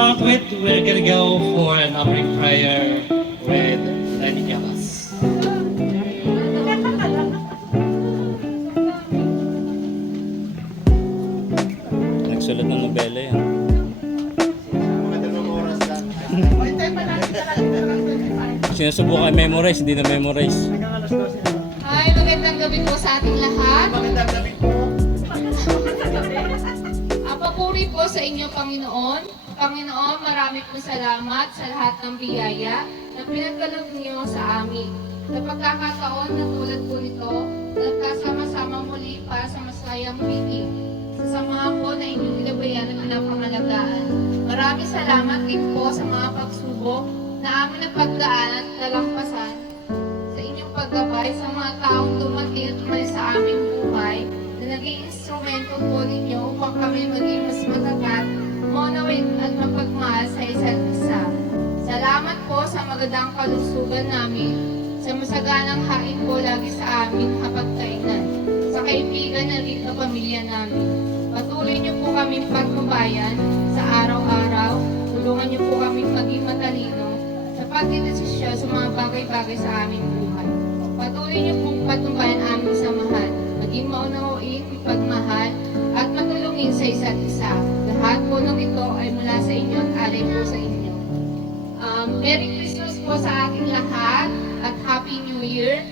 start with, we're gonna go for an opening prayer with Lenny Llamas. Nagsulat ng nobela yan. Sinusubukan memorize, hindi na memorize. Hi, magandang gabi po sa ating lahat. Magandang gabi po. Papuri po sa inyo, Panginoon. Panginoon, marami po salamat sa lahat ng biyaya na pinagkaloob niyo sa amin. Sa pagkakataon na tulad po nito, nagkasama-sama muli para sa masayang meeting. Sa samahan po na inyong nilabayan at napangalagaan. Maraming salamat din po sa mga pagsubok na amin na pagdaan at nalampasan. Sa inyong paggabay sa mga taong dumating at umalis sa aming buhay, na naging instrumento po ninyo upang kami maging mas matagat, maunawin at mapagmahal sa isa't isa. Salamat po sa magandang kalusugan namin, sa masaganang hain po lagi sa aming hapagkainan, sa kaibigan na rin na pamilya namin. Patuloy niyo po kaming pagbabayan sa araw-araw, tulungan niyo po kaming maging matalino sa pagdidesisyon sa mga bagay-bagay sa aming buhay. Patuloy niyo pong patnubayan aming samahan, maging maunawain, pagmahal, at matulungin sa isa't isa. Lahat po ng ito ay mula sa inyo at alay po sa inyo. Merry Christmas po sa ating lahat at Happy New Year.